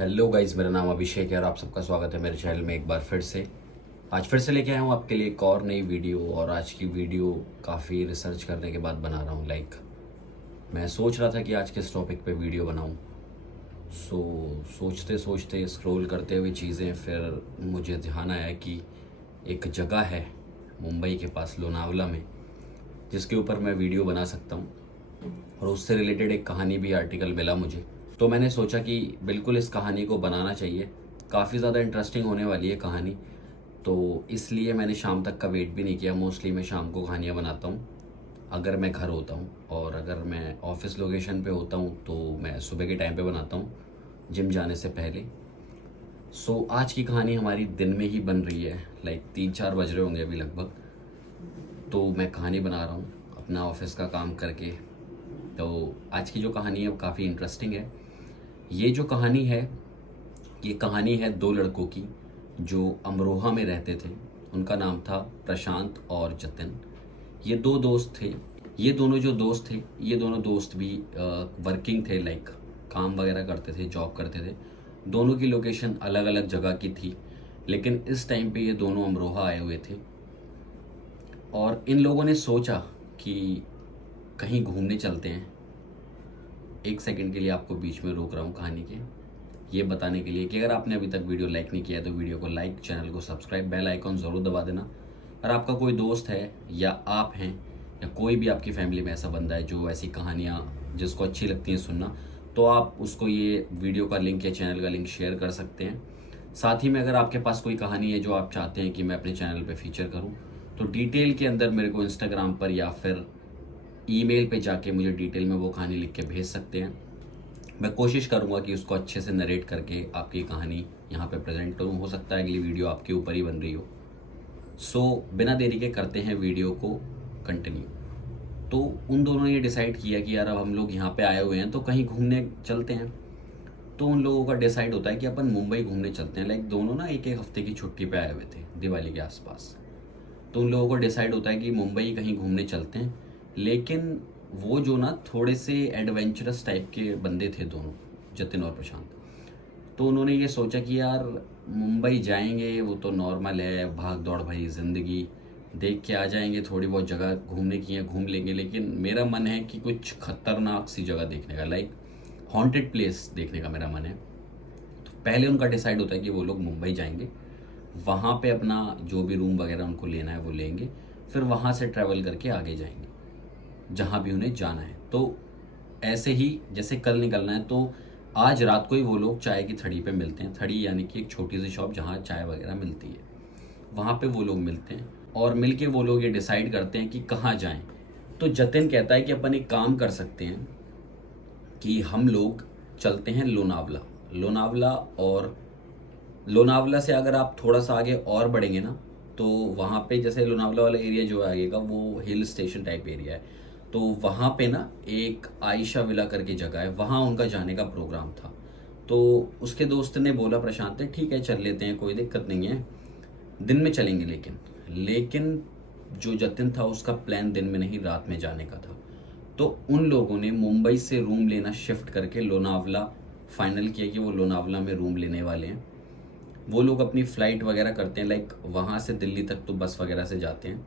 Hello guys, मेरा नाम अभिषेक है और आप सबका स्वागत है मेरे चैनल में एक बार फिर से। आज फिर से लेके आया हूँ आपके लिए एक और नई वीडियो। और आज की वीडियो काफ़ी रिसर्च करने के बाद बना रहा हूँ। मैं सोच रहा था कि आज किस टॉपिक पे वीडियो बनाऊँ। सोचते सोचते स्क्रॉल करते हुए चीज़ें, फिर मुझे ध्यान आया कि एक जगह है मुंबई के पास लोनावला में, जिसके ऊपर मैं वीडियो बना सकता हूँ। और उससे रिलेटेड एक कहानी भी, आर्टिकल मिला मुझे, तो मैंने सोचा कि बिल्कुल इस कहानी को बनाना चाहिए। काफ़ी ज़्यादा इंटरेस्टिंग होने वाली है कहानी, तो इसलिए मैंने शाम तक का वेट भी नहीं किया। मोस्टली मैं शाम को कहानियाँ बनाता हूँ अगर मैं घर होता हूँ, और अगर मैं ऑफिस लोकेशन पे होता हूँ तो मैं सुबह के टाइम पे बनाता हूँ, जिम जाने से पहले। आज की कहानी हमारी दिन में ही बन रही है। 3-4 बज रहे होंगे अभी लगभग। तो मैं कहानी बना रहा हूँ अपना ऑफिस का काम करके। तो आज की जो कहानी है वो काफ़ी इंटरेस्टिंग है। ये जो कहानी है, ये कहानी है दो लड़कों की जो अमरोहा में रहते थे। उनका नाम था प्रशांत और जतिन। ये दो दोस्त थे। ये दोनों जो दोस्त थे, ये दोनों दोस्त भी वर्किंग थे, काम वगैरह करते थे, जॉब करते थे। दोनों की लोकेशन अलग अलग जगह की थी, लेकिन इस टाइम पे ये दोनों अमरोहा आए हुए थे। और इन लोगों ने सोचा कि कहीं घूमने चलते हैं। एक सेकंड के लिए आपको बीच में रोक रहा हूँ कहानी के, ये बताने के लिए कि अगर आपने अभी तक वीडियो लाइक नहीं किया है तो वीडियो को लाइक, चैनल को सब्सक्राइब, बेल आइकॉन ज़रूर दबा देना। अगर आपका कोई दोस्त है या आप हैं या कोई भी आपकी फैमिली में ऐसा बंदा है जो ऐसी कहानियाँ जिसको अच्छी लगती हैं सुनना, तो आप उसको ये वीडियो का लिंक या चैनल का लिंक शेयर कर सकते हैं। साथ ही में अगर आपके पास कोई कहानी है जो आप चाहते हैं कि मैं अपने चैनल पर फीचर करूँ, तो डिटेल के अंदर मेरे को इंस्टाग्राम पर या फिर ईमेल पे जाके मुझे डिटेल में वो कहानी लिख के भेज सकते हैं। मैं कोशिश करूंगा कि उसको अच्छे से नरेट करके आपकी कहानी यहाँ पे प्रेजेंट करूँ। हो सकता है अगली वीडियो आपके ऊपर ही बन रही हो। बिना देरी के करते हैं वीडियो को कंटिन्यू। तो उन दोनों ने ये डिसाइड किया कि यार अब हम लोग यहाँ पे आए हुए हैं तो कहीं घूमने चलते हैं। तो उन लोगों का डिसाइड होता है कि अपन मुंबई घूमने चलते हैं। दोनों ना एक एक हफ्ते की छुट्टी पे आए हुए थे दिवाली के आसपास। तो उन लोगों को डिसाइड होता है कि मुंबई कहीं घूमने चलते हैं। लेकिन वो जो ना थोड़े से एडवेंचरस टाइप के बंदे थे दोनों, जतिन और प्रशांत। तो उन्होंने ये सोचा कि यार मुंबई जाएंगे, वो तो नॉर्मल है, भाग दौड़ भरी ज़िंदगी, देख के आ जाएंगे। थोड़ी बहुत जगह घूमने की है घूम लेंगे, लेकिन मेरा मन है कि कुछ खतरनाक सी जगह देखने का, हॉन्टेड प्लेस देखने का मेरा मन है। तो पहले उनका डिसाइड होता है कि वो लोग मुंबई जाएंगे, वहाँ पे अपना जो भी रूम वगैरह उनको लेना है वो लेंगे, फिर वहाँ से ट्रैवल करके आगे जाएंगे जहाँ भी उन्हें जाना है। तो ऐसे ही जैसे कल निकलना है, तो आज रात को ही वो लोग चाय की थड़ी पे मिलते हैं। थड़ी यानी कि एक छोटी सी शॉप जहाँ चाय वगैरह मिलती है, वहाँ पे वो लोग मिलते हैं। और मिलके वो लोग ये डिसाइड करते हैं कि कहाँ जाएं। तो जतिन कहता है कि अपन एक काम कर सकते हैं कि हम लोग चलते हैं लोनावला। लोनावला और लोनावला से अगर आप थोड़ा सा आगे और बढ़ेंगे ना, तो वहाँ पे जैसे लोनावला वाला एरिया जो आएगा वो हिल स्टेशन टाइप एरिया है। तो वहाँ पे ना एक आयशा विला करके जगह है, वहाँ उनका जाने का प्रोग्राम था। तो उसके दोस्त ने बोला, प्रशांत ने, ठीक है चल लेते हैं, कोई दिक्कत नहीं है, दिन में चलेंगे। लेकिन जो जतिन था उसका प्लान दिन में नहीं, रात में जाने का था। तो उन लोगों ने मुंबई से रूम लेना शिफ्ट करके लोनावला फाइनल किया कि वो लोनावला में रूम लेने वाले हैं। वो लोग अपनी फ़्लाइट वगैरह करते हैं, वहाँ से दिल्ली तक तो बस वगैरह से जाते हैं।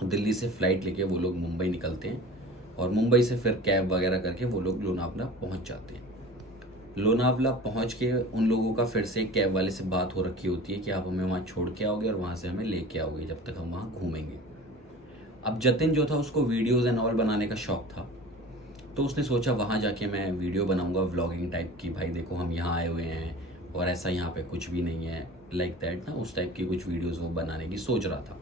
दिल्ली से फ़्लाइट लेके वो लोग मुंबई निकलते हैं, और मुंबई से फिर कैब वगैरह करके वो लोग लोनावला पहुँच जाते हैं। लोनावला पहुँच के उन लोगों का फिर से कैब वाले से बात हो रखी होती है कि आप हमें वहाँ छोड़ के आओगे और वहाँ से हमें ले के आओगे जब तक हम वहाँ घूमेंगे। अब जतिन जो था उसको वीडियोज़ एंड ऑल बनाने का शौक़ था, तो उसने सोचा वहाँ जाके मैं वीडियो बनाऊंगा व्लॉगिंग टाइप की, भाई देखो हम यहाँ आए हुए हैं और ऐसा यहाँ पे कुछ भी नहीं है, दैट ना, उस टाइप की कुछ वीडियोस वो बनाने की सोच रहा था।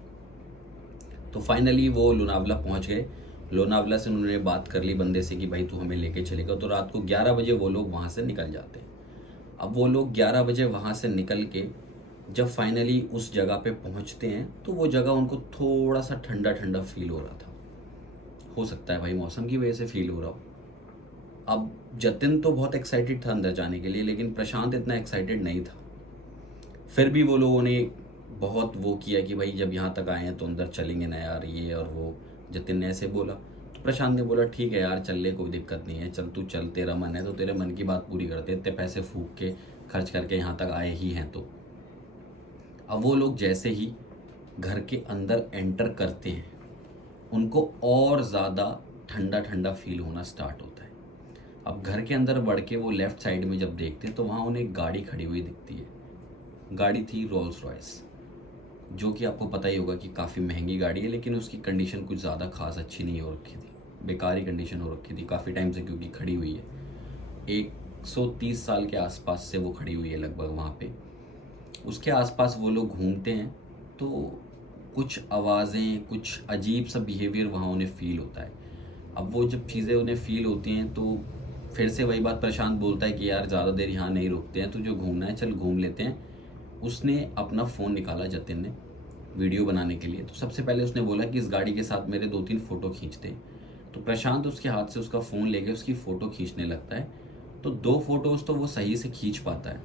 तो फाइनली वो लोनावला पहुँच गए। लोनावला से उन्होंने बात कर ली बंदे से कि भाई तू हमें लेके चलेगा। तो रात को 11 बजे वो लोग वहाँ से निकल जाते हैं। अब वो लोग 11 बजे वहाँ से निकल के जब फाइनली उस जगह पे पहुँचते हैं, तो वो जगह उनको थोड़ा सा ठंडा ठंडा फील हो रहा था। हो सकता है भाई मौसम की वजह से फील हो रहा हो। अब जतिन तो बहुत एक्साइटेड था अंदर जाने के लिए, लेकिन प्रशांत इतना एक्साइटेड नहीं था। फिर भी वो लोगों ने बहुत वो किया कि भाई जब यहाँ तक आए हैं तो अंदर चलेंगे ना यार, ये और वो। जतिन ने ऐसे बोला, तो प्रशांत ने बोला ठीक है यार, चल ले, कोई दिक्कत नहीं है, चल तू चल, तेरा मन है तो तेरे मन की बात पूरी करते, इतने पैसे फूक के खर्च करके यहाँ तक आए ही हैं तो। अब वो लोग जैसे ही घर के अंदर एंटर करते हैं, उनको और ज़्यादा ठंडा ठंडा फील होना स्टार्ट होता है। अब घर के अंदर बढ़ के वो लेफ़्ट साइड में जब देखते हैं तो वहाँ उन्हें एक गाड़ी खड़ी हुई दिखती है। गाड़ी थी रोल्स रॉयस, जो कि आपको पता ही होगा कि काफ़ी महंगी गाड़ी है, लेकिन उसकी कंडीशन कुछ ज़्यादा खास अच्छी नहीं हो रखी थी, बेकार ही कंडीशन हो रखी थी काफ़ी टाइम से, क्योंकि खड़ी हुई है 130 साल के आसपास से वो खड़ी हुई है लगभग वहाँ पे। उसके आसपास वो लोग घूमते हैं तो कुछ आवाज़ें, कुछ अजीब सा बिहेवियर वहाँ उन्हें फील होता है। अब वो जब चीज़ें उन्हें फील होती हैं तो फिर से वही बात प्रशांत बोलता है कि यार ज़्यादा देर यहाँ नहीं रुकते हैं, तो जो घूमना है चल घूम लेते हैं। उसने अपना फ़ोन निकाला जतिन ने वीडियो बनाने के लिए। तो सबसे पहले उसने बोला कि इस गाड़ी के साथ मेरे 2-3 फ़ोटो खींचते हैं। तो प्रशांत उसके हाथ से उसका फ़ोन लेके उसकी फ़ोटो खींचने लगता है। तो 2 फ़ोटोज़ तो वो सही से खींच पाता है,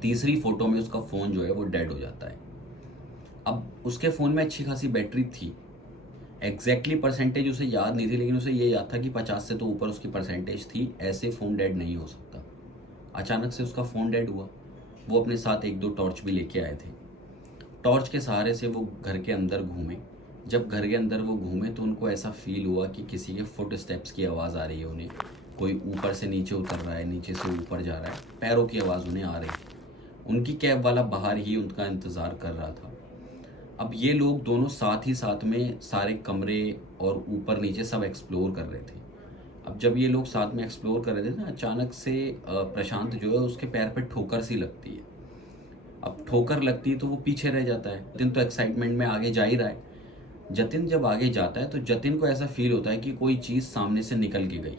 तीसरी फ़ोटो में उसका फ़ोन जो है वो डेड हो जाता है। अब उसके फ़ोन में अच्छी खासी बैटरी थी, एग्जैक्टली परसेंटेज उसे याद नहीं थी, लेकिन उसे ये याद था कि 50 से तो ऊपर उसकी परसेंटेज थी, ऐसे फ़ोन डेड नहीं हो सकता। अचानक से उसका फ़ोन डेड हुआ। वो अपने साथ 1-2 टॉर्च भी लेके आए थे। टॉर्च के सहारे से वो घर के अंदर घूमे। जब घर के अंदर वो घूमे तो उनको ऐसा फील हुआ कि किसी के फुट स्टेप्स की आवाज़ आ रही है उन्हें, कोई ऊपर से नीचे उतर रहा है, नीचे से ऊपर जा रहा है, पैरों की आवाज़ उन्हें आ रही है। उनकी कैब वाला बाहर ही उनका इंतज़ार कर रहा था। अब ये लोग दोनों साथ ही साथ में सारे कमरे और ऊपर नीचे सब एक्सप्लोर कर रहे थे। अब जब ये लोग साथ में एक्सप्लोर कर रहे थे ना, अचानक से प्रशांत जो है उसके पैर पे ठोकर सी लगती है। अब ठोकर लगती है तो वो पीछे रह जाता है। जतिन तो एक्साइटमेंट में आगे जा ही रहा है। जतिन जब आगे जाता है तो जतिन को ऐसा फील होता है कि कोई चीज़ सामने से निकल के गई।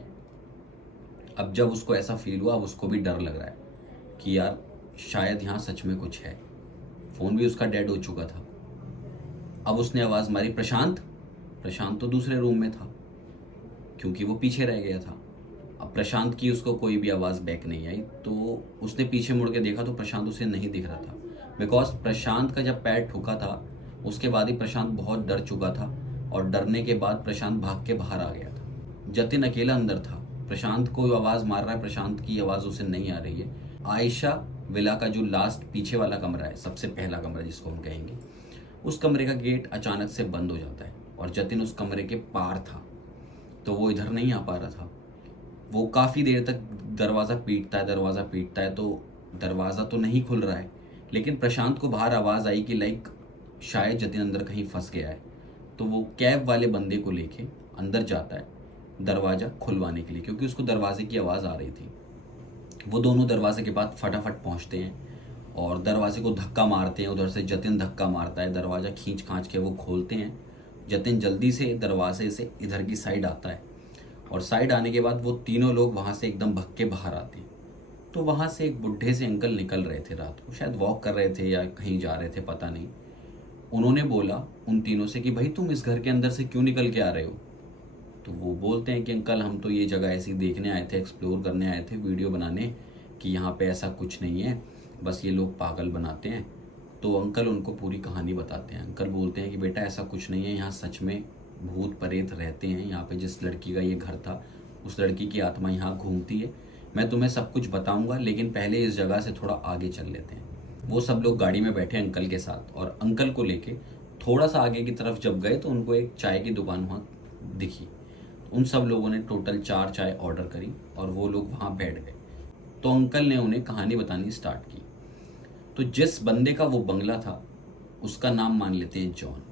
अब जब उसको ऐसा फील हुआ, अब उसको भी डर लग रहा है कि यार शायद यहाँ सच में कुछ है। फ़ोन भी उसका डेड हो चुका था। अब उसने आवाज़ मारी, प्रशांत। प्रशांत तो दूसरे रूम में था क्योंकि वो पीछे रह गया था। अब प्रशांत की उसको कोई भी आवाज़ बैक नहीं आई, तो उसने पीछे मुड़ के देखा तो प्रशांत उसे नहीं दिख रहा था। बिकॉज प्रशांत का जब पैर ठुका था उसके बाद ही प्रशांत बहुत डर चुका था, और डरने के बाद प्रशांत भाग के बाहर आ गया था। जतिन अकेला अंदर था। प्रशांत को आवाज़ मार रहा है, प्रशांत की आवाज़ उसे नहीं आ रही है। आयशा विला का जो लास्ट पीछे वाला कमरा है, सबसे पहला कमरा जिसको हम कहेंगे, उस कमरे का गेट अचानक से बंद हो जाता है और जतिन उस कमरे के पार था, तो वो इधर नहीं आ पा रहा था। वो काफ़ी देर तक दरवाज़ा पीटता है तो दरवाज़ा तो नहीं खुल रहा है। लेकिन प्रशांत को बाहर आवाज़ आई कि लाइक शायद जतिन अंदर कहीं फंस गया है। तो वो कैब वाले बंदे को लेके अंदर जाता है दरवाज़ा खुलवाने के लिए, क्योंकि उसको दरवाजे की आवाज़ आ रही थी। वो दोनों दरवाजे के पास फटाफट पहुंचते हैं और दरवाजे को धक्का मारते हैं। उधर से जतिन धक्का मारता है, दरवाज़ा खींच खांच के वो खोलते हैं। जतिन जल्दी से दरवाजे से इधर की साइड आता है, और साइड आने के बाद वो तीनों लोग वहाँ से एकदम भग के बाहर आते हैं। तो वहाँ से एक बुढ़े से अंकल निकल रहे थे रात को, शायद वॉक कर रहे थे या कहीं जा रहे थे, पता नहीं। उन्होंने बोला उन तीनों से कि भाई तुम इस घर के अंदर से क्यों निकल के आ रहे हो? तो वो बोलते हैं कि अंकल हम तो ये जगह ऐसी देखने आए थे, एक्सप्लोर करने आए थे, वीडियो बनाने, कि यहाँ पे ऐसा कुछ नहीं है, बस ये लोग पागल बनाते हैं। तो अंकल उनको पूरी कहानी बताते हैं। अंकल बोलते हैं कि बेटा ऐसा कुछ नहीं है, यहाँ सच में भूत प्रेत रहते हैं। यहाँ पे जिस लड़की का ये घर था उस लड़की की आत्मा यहाँ घूमती है। मैं तुम्हें सब कुछ बताऊंगा, लेकिन पहले इस जगह से थोड़ा आगे चल लेते हैं। वो सब लोग गाड़ी में बैठे अंकल के साथ, और अंकल को लेके थोड़ा सा आगे की तरफ जब गए तो उनको एक चाय की दुकान वहाँ दिखी। उन सब लोगों ने टोटल 4 चाय ऑर्डर करी और वो लोग वहाँ बैठ गए। तो अंकल ने उन्हें कहानी बतानी स्टार्ट की। तो जिस बंदे का वो बंगला था उसका नाम मान लेते हैं जॉन।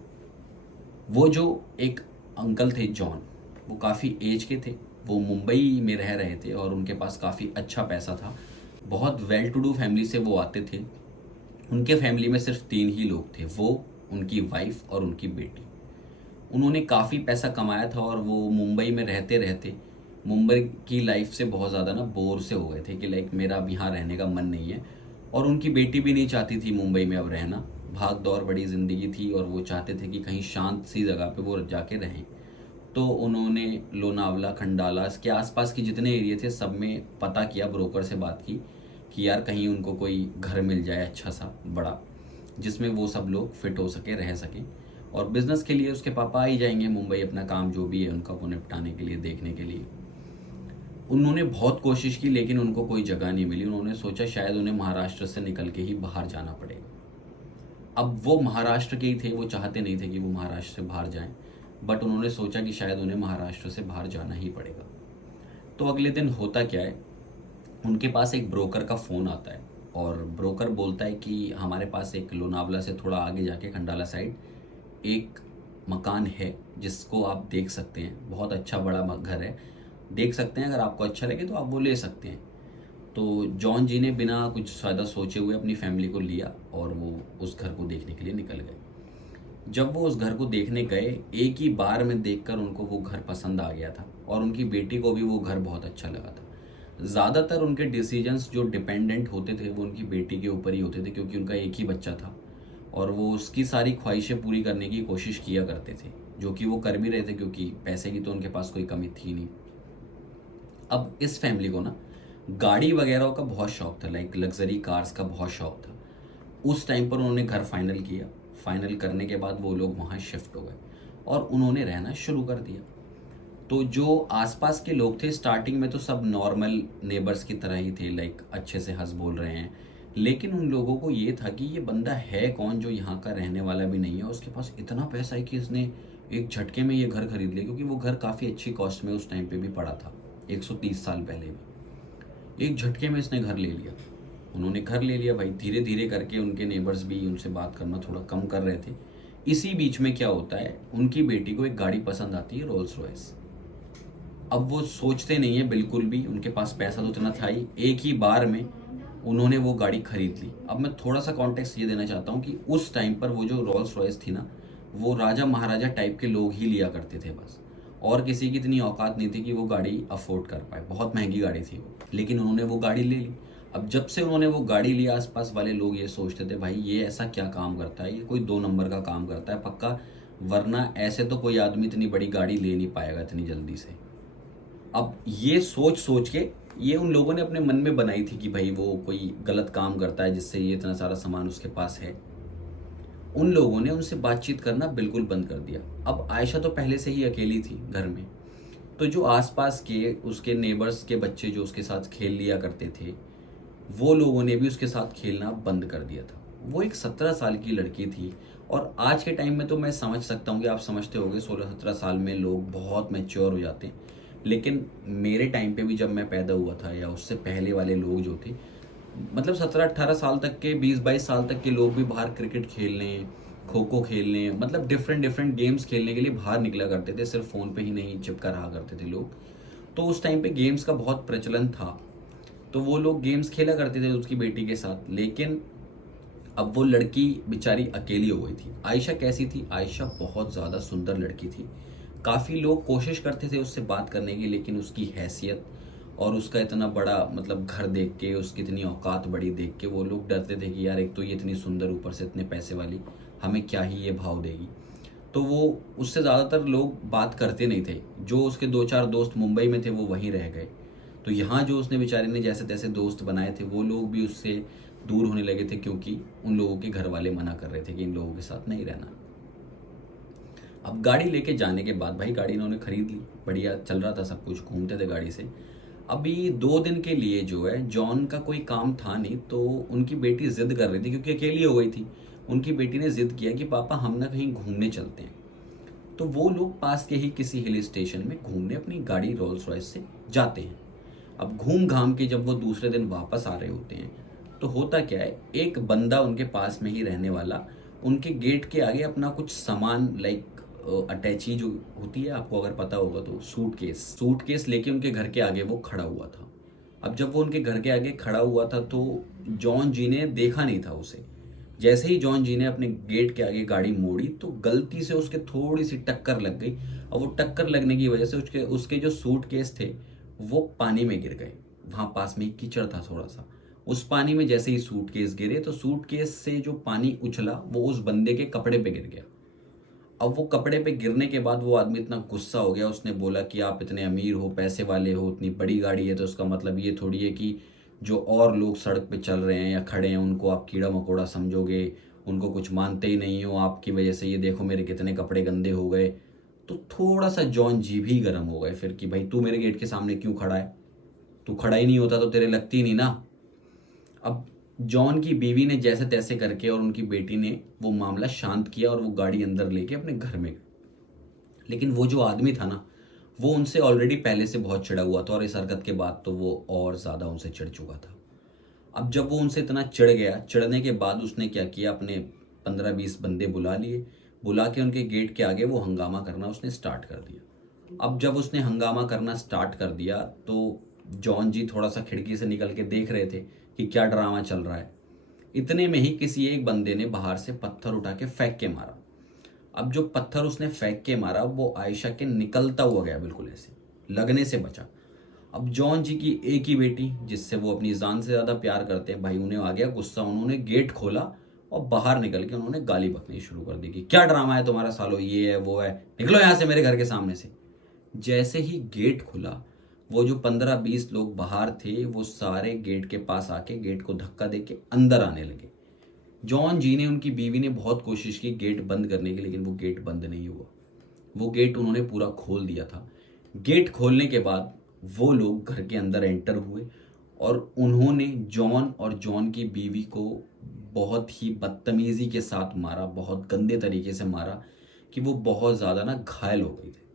वो जो एक अंकल थे जॉन, वो काफ़ी एज के थे। वो मुंबई में रह रहे थे और उनके पास काफ़ी अच्छा पैसा था। बहुत वेल टू डू फैमिली से वो आते थे। उनके फैमिली में सिर्फ 3 ही लोग थे, वो, उनकी वाइफ और उनकी बेटी। उन्होंने काफ़ी पैसा कमाया था और वो मुंबई में रहते रहते मुंबई की लाइफ से बहुत ज़्यादा ना बोर से हो गए थे कि लाइक मेरा अब यहाँ रहने का मन नहीं है। और उनकी बेटी भी नहीं चाहती थी मुंबई में अब रहना। भाग दौड़ बड़ी ज़िंदगी थी और वो चाहते थे कि कहीं शांत सी जगह पे वो जाके रहें। तो उन्होंने लोनावला, खंडाला, इसके आसपास के जितने एरिया थे सब में पता किया, ब्रोकर से बात की कि यार कहीं उनको कोई घर मिल जाए अच्छा सा बड़ा, जिसमें वो सब लोग फिट हो सके, रह सकें। और बिज़नेस के लिए उसके पापा आ ही जाएंगे मुंबई, अपना काम जो भी है उनका वो निपटाने के लिए, देखने के लिए। उन्होंने बहुत कोशिश की लेकिन उनको कोई जगह नहीं मिली। उन्होंने सोचा शायद उन्हें महाराष्ट्र से निकल के ही बाहर जाना पड़ेगा। अब वो महाराष्ट्र के ही थे, वो चाहते नहीं थे कि वो महाराष्ट्र से बाहर जाएं, बट उन्होंने सोचा कि शायद उन्हें महाराष्ट्र से बाहर जाना ही पड़ेगा। तो अगले दिन होता क्या है, उनके पास एक ब्रोकर का फ़ोन आता है और ब्रोकर बोलता है कि हमारे पास एक लोनावला से थोड़ा आगे जाके खंडाला साइड एक मकान है जिसको आप देख सकते हैं, बहुत अच्छा बड़ा घर है, देख सकते हैं, अगर आपको अच्छा लगे तो आप वो ले सकते हैं। तो जॉन जी ने बिना कुछ ज़्यादा सोचे हुए अपनी फैमिली को लिया और वो उस घर को देखने के लिए निकल गए। जब वो उस घर को देखने गए, एक ही बार में देखकर उनको वो घर पसंद आ गया था और उनकी बेटी को भी वो घर बहुत अच्छा लगा था। ज़्यादातर उनके डिसीजंस जो डिपेंडेंट होते थे वो उनकी बेटी के ऊपर ही होते थे, क्योंकि उनका एक ही बच्चा था और वो उसकी सारी ख्वाहिशें पूरी करने की कोशिश किया करते थे, जो कि वो कर भी रहे थे क्योंकि पैसे की तो उनके पास कोई कमी थी नहीं। अब इस फैमिली को ना गाड़ी वगैरह का बहुत शौक था, लाइक लग्जरी कार्स का बहुत शौक था। उस टाइम पर उन्होंने घर फाइनल किया। फाइनल करने के बाद वो लोग वहाँ शिफ्ट हो गए और उन्होंने रहना शुरू कर दिया। तो जो आसपास के लोग थे स्टार्टिंग में तो सब नॉर्मल नेबर्स की तरह ही थे, लाइक अच्छे से हंस बोल रहे हैं, लेकिन उन लोगों को ये था कि ये बंदा है कौन जो यहाँ का रहने वाला भी नहीं है, उसके पास इतना पैसा है कि इसने एक झटके में ये घर खरीद लिया, क्योंकि वो घर काफ़ी अच्छी कॉस्ट में उस टाइम पे भी पड़ा था, 130 साल पहले भी। एक झटके में इसने घर ले लिया। उन्होंने घर ले लिया भाई, धीरे धीरे करके उनके नेबर्स भी उनसे बात करना थोड़ा कम कर रहे थे। इसी बीच में क्या होता है, उनकी बेटी को एक गाड़ी पसंद आती है, रोल्स रॉयस। अब वो सोचते नहीं है बिल्कुल भी, उनके पास पैसा तो इतना था ही, एक ही बार में उन्होंने वो गाड़ी खरीद ली। अब मैं थोड़ा सा कॉन्टेक्स्ट ये देना चाहता हूँ कि उस टाइम पर वो जो रोल्स रॉयस थी ना, वो राजा महाराजा टाइप के लोग ही लिया करते थे बस, और किसी की इतनी औकात नहीं थी कि वो गाड़ी अफोर्ड कर पाए, बहुत महंगी गाड़ी थी वो, लेकिन उन्होंने वो गाड़ी ले ली। अब जब से उन्होंने वो गाड़ी लिया, आसपास वाले लोग ये सोचते थे भाई ये ऐसा क्या काम करता है, ये कोई 2 नंबर का काम करता है पक्का, वरना ऐसे तो कोई आदमी इतनी बड़ी गाड़ी ले नहीं पाएगा इतनी जल्दी से। अब ये सोच सोच के ये उन लोगों ने अपने मन में बनाई थी कि भाई वो कोई गलत काम करता है जिससे ये इतना सारा सामान उसके पास है। उन लोगों ने उनसे बातचीत करना बिल्कुल बंद कर दिया। अब आयशा तो पहले से ही अकेली थी घर में, तो जो आसपास के उसके नेबर्स के बच्चे जो उसके साथ खेल लिया करते थे, वो लोगों ने भी उसके साथ खेलना बंद कर दिया था। वो एक 17 साल की लड़की थी, और आज के टाइम में तो मैं समझ सकता हूँ कि आप समझते होंगे 16-17 साल में लोग बहुत मैच्योर हो जाते हैं, लेकिन मेरे टाइम पे भी जब मैं पैदा हुआ था या उससे पहले वाले लोग जो थे, मतलब 17-18 साल तक के, 20-22 साल तक के लोग भी बाहर क्रिकेट खेलने, खो खो खेलने, मतलब डिफरेंट डिफरेंट गेम्स खेलने के लिए बाहर निकला करते थे, सिर्फ फ़ोन पे ही नहीं चिपका रहा करते थे लोग। तो उस टाइम पे गेम्स का बहुत प्रचलन था, तो वो लोग गेम्स खेला करते थे उसकी बेटी के साथ। लेकिन अब वो लड़की बेचारी अकेली हो गई थी। आयशा कैसी थी? आयशा बहुत ज़्यादा सुंदर लड़की थी। काफ़ी लोग कोशिश करते थे उससे बात करने की, लेकिन उसकी हैसियत और उसका इतना बड़ा मतलब घर देख के, उसकी इतनी औकात बड़ी देख के वो लोग डरते थे कि यार एक तो ये इतनी सुंदर, ऊपर से इतने पैसे वाली, हमें क्या ही ये भाव देगी। तो वो उससे ज़्यादातर लोग बात करते नहीं थे। जो उसके 2-4 दोस्त मुंबई में थे वो वहीं रह गए। तो यहाँ जो उसने बेचारे ने जैसे तैसे दोस्त बनाए थे, वो लोग भी उससे दूर होने लगे थे, क्योंकि उन लोगों के घर वाले मना कर रहे थे कि इन लोगों के साथ नहीं रहना। अब गाड़ी लेके जाने के बाद भाई गाड़ी इन्होंने खरीद ली, बढ़िया चल रहा था सब कुछ, घूमते थे गाड़ी से। अभी 2 दिन के लिए जो है, जॉन का कोई काम था नहीं, तो उनकी बेटी जिद कर रही थी क्योंकि अकेली हो गई थी। उनकी बेटी ने जिद किया कि पापा हम ना कहीं घूमने चलते हैं। तो वो लोग पास के ही किसी हिल स्टेशन में घूमने अपनी गाड़ी रोल्स रॉयस से जाते हैं। अब घूम घाम के जब वो दूसरे दिन वापस आ रहे होते हैं, तो होता क्या है, एक बंदा उनके पास में ही रहने वाला उनके गेट के आगे अपना कुछ सामान, लाइक अटैची जो होती है, आपको अगर पता होगा तो, सूटकेस लेके उनके घर के आगे वो खड़ा हुआ था। अब जब वो उनके घर के आगे खड़ा हुआ था तो जॉन जी ने देखा नहीं था उसे। जैसे ही जॉन जी ने अपने गेट के आगे गाड़ी मोड़ी तो गलती से उसके थोड़ी सी टक्कर लग गई, और वो टक्कर लगने की वजह से उसके उसके जो सूटकेस थे वो पानी में गिर गए। वहाँ पास में कीचड़ था थोड़ा सा, उस पानी में जैसे ही सूटकेस गिरे तो सूटकेस से जो पानी उछला वो उस बंदे के कपड़े पे गिर गया। अब वो कपड़े पे गिरने के बाद वो आदमी इतना गुस्सा हो गया, उसने बोला कि आप इतने अमीर हो, पैसे वाले हो, इतनी बड़ी गाड़ी है, तो उसका मतलब ये थोड़ी है कि जो और लोग सड़क पे चल रहे हैं या खड़े हैं उनको आप कीड़ा मकोड़ा समझोगे उनको कुछ मानते ही नहीं हो, आपकी वजह से ये देखो मेरे कितने कपड़े गंदे हो गए। तो थोड़ा सा जॉन जी भी गर्म हो गए फिर कि भाई तू मेरे गेट के सामने क्यों खड़ा है, तू खड़ा ही नहीं होता तो तेरे लगती नहीं ना। अब जॉन की बीवी ने जैसे तैसे करके और उनकी बेटी ने वो मामला शांत किया और वो गाड़ी अंदर लेके अपने घर में गए। लेकिन वो जो आदमी था ना, वो उनसे ऑलरेडी पहले से बहुत चिढ़ा हुआ था और इस हरकत के बाद तो वो और ज़्यादा उनसे चिढ़ चुका था। अब जब वो उनसे इतना चिढ़ गया, चिढ़ने के बाद उसने क्या किया, अपने 15-20 बंदे बुला लिए, बुला के उनके गेट के आगे वो हंगामा करना उसने स्टार्ट कर दिया। अब जब उसने हंगामा करना स्टार्ट कर दिया तो जॉन जी थोड़ा सा खिड़की से निकल के देख रहे थे कि क्या ड्रामा चल रहा है। इतने में ही किसी एक बंदे ने बाहर से पत्थर उठा के फेंक के मारा। अब जो पत्थर उसने फेंक के मारा वो आयशा के निकलता हुआ गया, बिल्कुल ऐसे लगने से बचा। अब जॉन जी की एक ही बेटी जिससे वो अपनी जान से ज़्यादा प्यार करते हैं, भाई उन्हें आ गया गुस्सा, उन्होंने गेट खोला और बाहर निकल के उन्होंने गाली बकनी शुरू कर दी कि क्या ड्रामा है तुम्हारा सालो, ये है वो है, निकलो यहाँ से मेरे घर के सामने से। जैसे ही गेट खुला, वो जो 15-20 लोग बाहर थे वो सारे गेट के पास आके गेट को धक्का दे के अंदर आने लगे। जॉन जी ने, उनकी बीवी ने बहुत कोशिश की गेट बंद करने की, लेकिन वो गेट बंद नहीं हुआ। वो गेट उन्होंने पूरा खोल दिया था। गेट खोलने के बाद वो लोग घर के अंदर एंटर हुए और उन्होंने जॉन और जॉन की बीवी को बहुत ही बदतमीजी के साथ मारा, बहुत गंदे तरीके से मारा कि वो बहुत ज़्यादा ना घायल हो गई थी।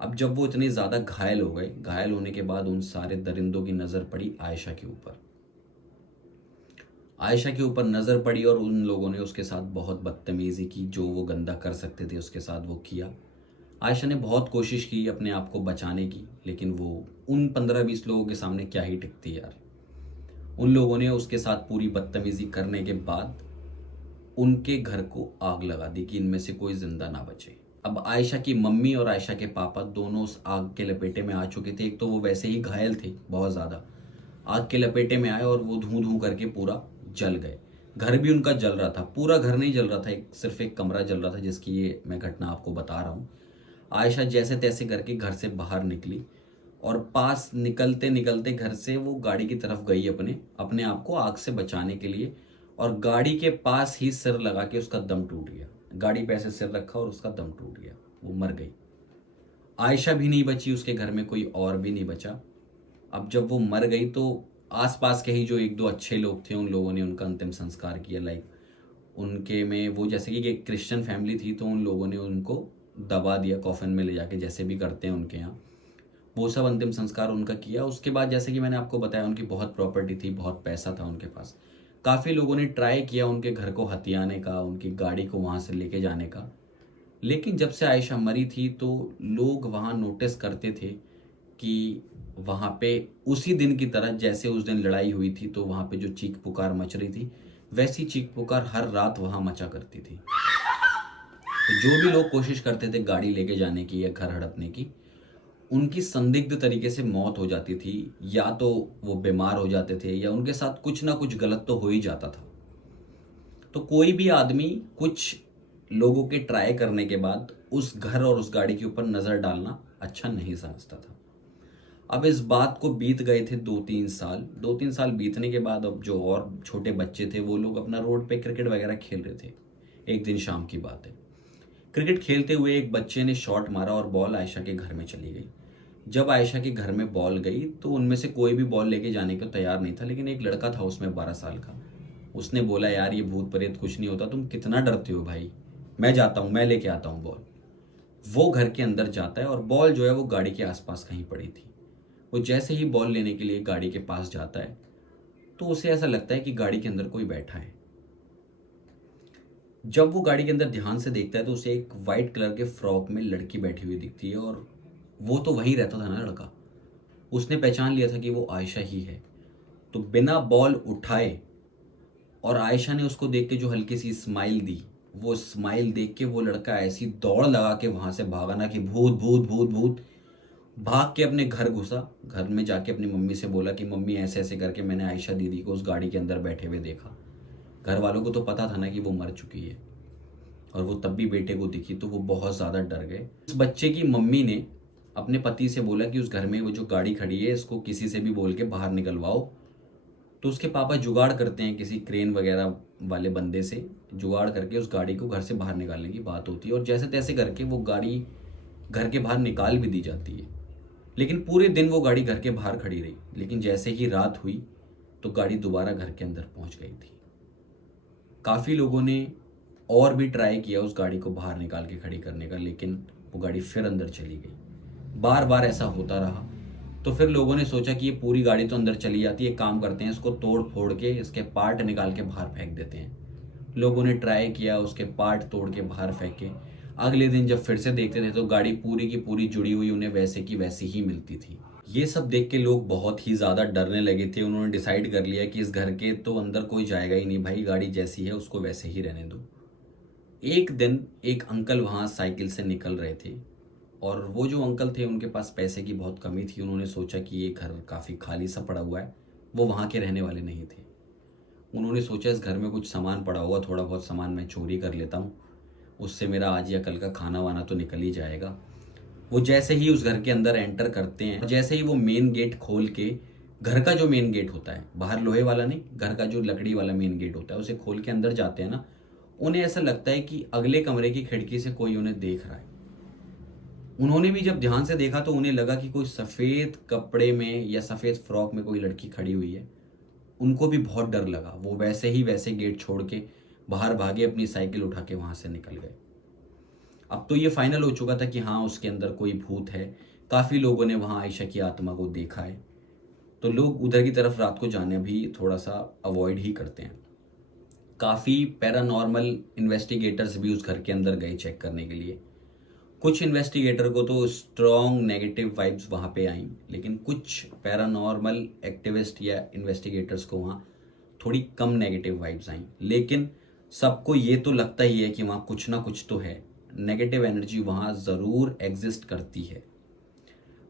अब जब वो इतने ज़्यादा घायल हो गए, घायल होने के बाद उन सारे दरिंदों की नज़र पड़ी आयशा के ऊपर। आयशा के ऊपर नज़र पड़ी और उन लोगों ने उसके साथ बहुत बदतमीज़ी की, जो वो गंदा कर सकते थे उसके साथ वो किया। आयशा ने बहुत कोशिश की अपने आप को बचाने की, लेकिन वो उन 15-20 लोगों के सामने क्या ही टिकती यार। उन लोगों ने उसके साथ पूरी बदतमीज़ी करने के बाद उनके घर को आग लगा दी कि इनमें से कोई जिंदा ना बचे। अब आयशा की मम्मी और आयशा के पापा दोनों उस आग के लपेटे में आ चुके थे। एक तो वो वैसे ही घायल थे बहुत ज़्यादा, आग के लपेटे में आए और वो धूं धूं करके पूरा जल गए। घर भी उनका जल रहा था, पूरा घर नहीं जल रहा था, सिर्फ एक कमरा जल रहा था जिसकी ये मैं घटना आपको बता रहा हूँ। आयशा जैसे तैसे करके घर से बाहर निकली और पास निकलते निकलते घर से वो गाड़ी की तरफ गई अपने अपने आप को आग से बचाने के लिए, और गाड़ी के पास ही सिर लगा के उसका दम टूट गया। गाड़ी पे ऐसे सिर रखा और उसका दम टूट गया, वो मर गई। आयशा भी नहीं बची, उसके घर में कोई और भी नहीं बचा। अब जब वो मर गई तो आसपास के ही जो एक दो अच्छे लोग थे उन लोगों ने उनका अंतिम संस्कार किया। लाइक उनके में वो जैसे कि एक क्रिश्चियन फैमिली थी तो उन लोगों ने उनको दबा दिया कॉफिन में ले जाके, जैसे भी करते हैं उनके यहाँ, वो सब अंतिम संस्कार उनका किया। उसके बाद जैसे कि मैंने आपको बताया उनकी बहुत प्रॉपर्टी थी, बहुत पैसा था उनके पास। काफ़ी लोगों ने ट्राई किया उनके घर को हथियाने का, उनकी गाड़ी को वहाँ से लेके जाने का, लेकिन जब से आयशा मरी थी तो लोग वहाँ नोटिस करते थे कि वहाँ पे उसी दिन की तरह जैसे उस दिन लड़ाई हुई थी तो वहाँ पे जो चीख पुकार मच रही थी, वैसी चीख पुकार हर रात वहाँ मचा करती थी। तो जो भी लोग कोशिश करते थे गाड़ी लेके जाने की या घर हड़पने की, उनकी संदिग्ध तरीके से मौत हो जाती थी, या तो वो बीमार हो जाते थे या उनके साथ कुछ ना कुछ गलत तो हो ही जाता था। तो कोई भी आदमी कुछ लोगों के ट्राई करने के बाद उस घर और उस गाड़ी के ऊपर नज़र डालना अच्छा नहीं समझता था। अब इस बात को बीत गए थे 2-3 साल। 2-3 साल बीतने के बाद अब जो और छोटे बच्चे थे वो लोग अपना रोड पे क्रिकेट वगैरह खेल रहे थे। एक दिन शाम की बात है, क्रिकेट खेलते हुए एक बच्चे ने शॉट मारा और बॉल आयशा के घर में चली गई। जब आयशा के घर में बॉल गई तो उनमें से कोई भी बॉल लेके जाने को तैयार नहीं था, लेकिन एक लड़का था उसमें 12 साल का। उसने बोला यार ये भूत प्रेत कुछ नहीं होता, तुम कितना डरते हो भाई, मैं जाता हूँ, मैं लेके आता हूँ बॉल। वो घर के अंदर जाता है और बॉल जो है वो गाड़ी के आसपास कहीं पड़ी थी। वो जैसे ही बॉल लेने के लिए गाड़ी के पास जाता है तो उसे ऐसा लगता है कि गाड़ी के अंदर कोई बैठा है। जब वो गाड़ी के अंदर ध्यान से देखता है तो उसे एक वाइट कलर के फ्रॉक में लड़की बैठी हुई दिखती है, और वो तो वहीं रहता था ना लड़का। उसने पहचान लिया था कि वो आयशा ही है। तो बिना बॉल उठाए और आयशा ने उसको देख के जो हल्की सी स्माइल दी, वो स्माइल देख के वो लड़का ऐसी दौड़ लगा के वहां से भागा ना कि भूत भूत भूत भूत। भाग के अपने घर घुसा, घर में जाके अपनी मम्मी से बोला कि मम्मी ऐसे ऐसे करके मैंने आयशा दीदी को उस गाड़ी के अंदर बैठे हुए देखा। घर वालों को तो पता था ना कि वो मर चुकी है, और वो तब भी बेटे को दिखी तो वो बहुत ज़्यादा डर गए। इस बच्चे की मम्मी ने अपने पति से बोला कि उस घर में वो जो गाड़ी खड़ी है इसको किसी से भी बोल के बाहर निकलवाओ, तो उसके पापा जुगाड़ करते हैं, किसी क्रेन वगैरह वाले बंदे से जुगाड़ करके उस गाड़ी को घर से बाहर निकालने की बात होती है, और जैसे तैसे करके वो गाड़ी घर के बाहर निकाल भी दी जाती है। लेकिन पूरे दिन वो गाड़ी घर के बाहर खड़ी रही, लेकिन जैसे ही रात हुई तो गाड़ी दोबारा घर के अंदर पहुंच गई थी। काफ़ी लोगों ने और भी ट्राई किया उस गाड़ी को बाहर निकाल के खड़ी करने का, लेकिन वो गाड़ी फिर अंदर चली गई। बार बार ऐसा होता रहा। तो फिर लोगों ने सोचा कि ये पूरी गाड़ी तो अंदर चली जाती है, काम करते हैं इसको तोड़ फोड़ के इसके पार्ट निकाल के बाहर फेंक देते हैं। लोगों ने ट्राई किया, उसके पार्ट तोड़ के बाहर फेंके। अगले दिन जब फिर से देखते थे तो गाड़ी पूरी की पूरी जुड़ी हुई उन्हें वैसे की वैसी ही मिलती थी। ये सब देख के लोग बहुत ही ज़्यादा डरने लगे थे। उन्होंने डिसाइड कर लिया कि इस घर के तो अंदर कोई जाएगा ही नहीं भाई, गाड़ी जैसी है उसको वैसे ही रहने दो। एक दिन एक अंकल वहाँ साइकिल से निकल रहे थे, और वो जो अंकल थे उनके पास पैसे की बहुत कमी थी। उन्होंने सोचा कि ये घर काफ़ी खाली सा पड़ा हुआ है, वो वहाँ के रहने वाले नहीं थे। उन्होंने सोचा इस घर में कुछ सामान पड़ा हुआ, थोड़ा बहुत सामान मैं चोरी कर लेता हूँ, उससे मेरा आज या कल का खाना वाना तो निकल ही जाएगा। वो जैसे ही उस घर के अंदर एंटर करते हैं, जैसे ही वो मेन गेट खोल के, घर का जो मेन गेट होता है, बाहर लोहे वाला नहीं, घर का जो लकड़ी वाला मेन गेट होता है, उसे खोल के अंदर जाते हैं ना, उन्हें ऐसा लगता है कि अगले कमरे की खिड़की से कोई उन्हें देख रहा है। उन्होंने भी जब ध्यान से देखा तो उन्हें लगा कि कोई सफ़ेद कपड़े में या सफ़ेद फ्रॉक में कोई लड़की खड़ी हुई है। उनको भी बहुत डर लगा। वो वैसे ही वैसे गेट छोड़ के बाहर भागे, अपनी साइकिल उठा के वहाँ से निकल गए। अब तो ये फाइनल हो चुका था कि हाँ, उसके अंदर कोई भूत है। काफ़ी लोगों ने वहाँ आयशा की आत्मा को देखा है, तो लोग उधर की तरफ रात को जाने भी थोड़ा सा अवॉइड ही करते हैं। काफ़ी पैरानॉर्मल इन्वेस्टिगेटर्स भी उस घर के अंदर गए चेक करने के लिए। कुछ इन्वेस्टिगेटर को तो स्ट्रॉन्ग नेगेटिव वाइब्स वहाँ पे आई, लेकिन कुछ पैरानॉर्मल एक्टिविस्ट या इन्वेस्टिगेटर्स को वहाँ थोड़ी कम नेगेटिव वाइब्स आई। लेकिन सबको ये तो लगता ही है कि वहाँ कुछ ना कुछ तो है, नेगेटिव एनर्जी वहाँ ज़रूर एग्जिस्ट करती है।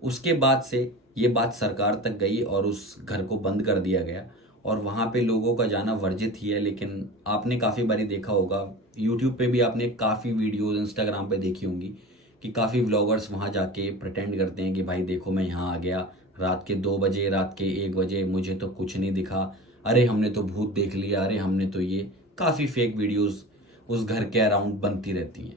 उसके बाद से ये बात सरकार तक गई और उस घर को बंद कर दिया गया, और वहाँ पे लोगों का जाना वर्जित ही है। लेकिन आपने काफ़ी बारी देखा होगा, यूट्यूब पे भी आपने काफ़ी वीडियोस, इंस्टाग्राम पे देखी होंगी कि काफ़ी व्लॉगर्स वहाँ जाके प्रिटेंड करते हैं कि भाई देखो मैं यहाँ आ गया रात के 2 बजे, रात के 1 बजे, मुझे तो कुछ नहीं दिखा, अरे हमने तो भूत देख लिया, अरे हमने तो ये। काफ़ी फेक वीडियोस उस घर के अराउंड बनती रहती हैं।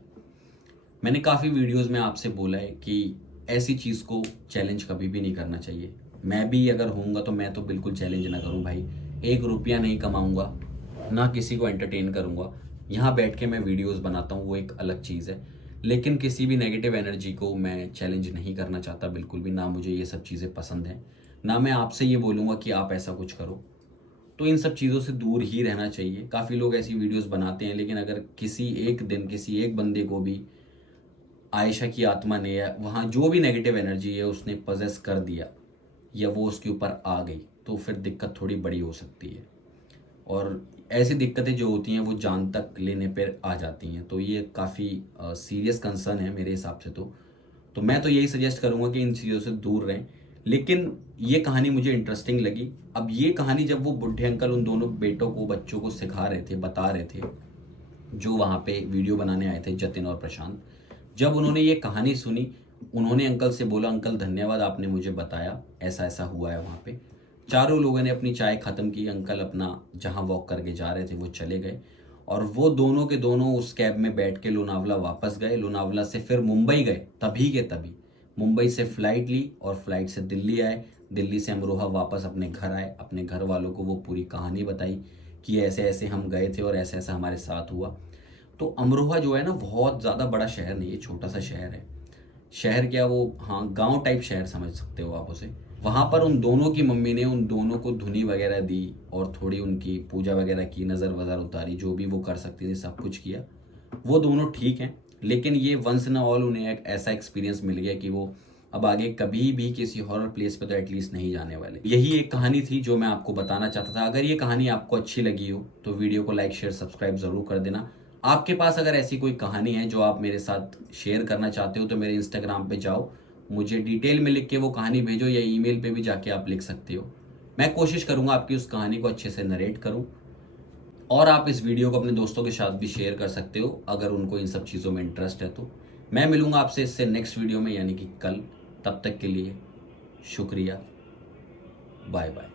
मैंने काफ़ी वीडियोस में आपसे बोला है कि ऐसी चीज़ को चैलेंज कभी भी नहीं करना चाहिए। मैं भी अगर होऊंगा तो मैं तो बिल्कुल चैलेंज ना करूं भाई। 1 रुपया नहीं कमाऊंगा, ना किसी को एंटरटेन करूंगा। यहाँ बैठ के मैं वीडियोस बनाता हूँ, वो एक अलग चीज़ है। लेकिन किसी भी नेगेटिव एनर्जी को मैं चैलेंज नहीं करना चाहता बिल्कुल भी, ना मुझे ये सब चीज़ें पसंद हैं, ना मैं आपसे ये बोलूँगा कि आप ऐसा कुछ करो। तो इन सब चीज़ों से दूर ही रहना चाहिए। काफ़ी लोग ऐसी वीडियोस बनाते हैं, लेकिन अगर किसी एक दिन किसी एक बंदे को भी आयशा की आत्मा ने या वहाँ जो भी नेगेटिव एनर्जी है उसने पजेस कर दिया, या वो उसके ऊपर आ गई, तो फिर दिक्कत थोड़ी बड़ी हो सकती है। और ऐसी दिक्कतें जो होती हैं वो जान तक लेने पर आ जाती हैं। तो ये काफ़ी सीरियस कंसर्न है मेरे हिसाब से। तो मैं तो यही सजेस्ट करूँगा कि इन चीज़ों से दूर रहें। लेकिन ये कहानी मुझे इंटरेस्टिंग लगी। अब ये कहानी जब वो बुढ़े अंकल उन दोनों बेटों को, बच्चों को सिखा रहे थे, बता रहे थे, जो वहाँ पे वीडियो बनाने आए थे, जतिन और प्रशांत, जब उन्होंने ये कहानी सुनी, उन्होंने अंकल से बोला, अंकल धन्यवाद, आपने मुझे बताया ऐसा ऐसा हुआ है वहाँ पे। चारों लोगों ने अपनी चाय ख़त्म की, अंकल अपना जहाँ वॉक करके जा रहे थे वो चले गए, और वो दोनों के दोनों उस कैब में बैठ के लोनावला वापस गए। लोनावला से फिर मुंबई गए, तभी के तभी मुंबई से फ़्लाइट ली और फ्लाइट से दिल्ली आए। दिल्ली से अमरोहा वापस अपने घर आए, अपने घर वालों को वो पूरी कहानी बताई कि ऐसे ऐसे हम गए थे और ऐसा ऐसा हमारे साथ हुआ। तो अमरोहा जो है ना, बहुत ज़्यादा बड़ा शहर नहीं है, छोटा सा शहर है। शहर क्या, वो हाँ गांव टाइप शहर समझ सकते हो आप उसे। वहाँ पर उन दोनों की मम्मी ने उन दोनों को धुनी वगैरह दी और थोड़ी उनकी पूजा वगैरह की, नज़र वज़र उतारी, जो भी वो कर सकती थी सब कुछ किया। वो दोनों ठीक हैं, लेकिन ये वंस इन ऑल उन्हें एक ऐसा एक्सपीरियंस मिल गया कि वो अब आगे कभी भी किसी हॉरर प्लेस पे तो एटलीस्ट नहीं जाने वाले। यही एक कहानी थी जो मैं आपको बताना चाहता था। अगर ये कहानी आपको अच्छी लगी हो तो वीडियो को लाइक शेयर सब्सक्राइब ज़रूर कर देना। आपके पास अगर ऐसी कोई कहानी है जो आप मेरे साथ शेयर करना चाहते हो तो मेरे इंस्टाग्राम पे जाओ, मुझे डिटेल में लिख के वो कहानी भेजो, या ईमेल पे भी जाके आप लिख सकते हो। मैं कोशिश करूँगा आपकी उस कहानी को अच्छे से नरेट करूँ। और आप इस वीडियो को अपने दोस्तों के साथ भी शेयर कर सकते हो अगर उनको इन सब चीज़ों में इंटरेस्ट है तो। मैं मिलूंगा आपसे इससे नेक्स्ट वीडियो में, यानी कि कल। तब तक के लिए शुक्रिया, बाय बाय।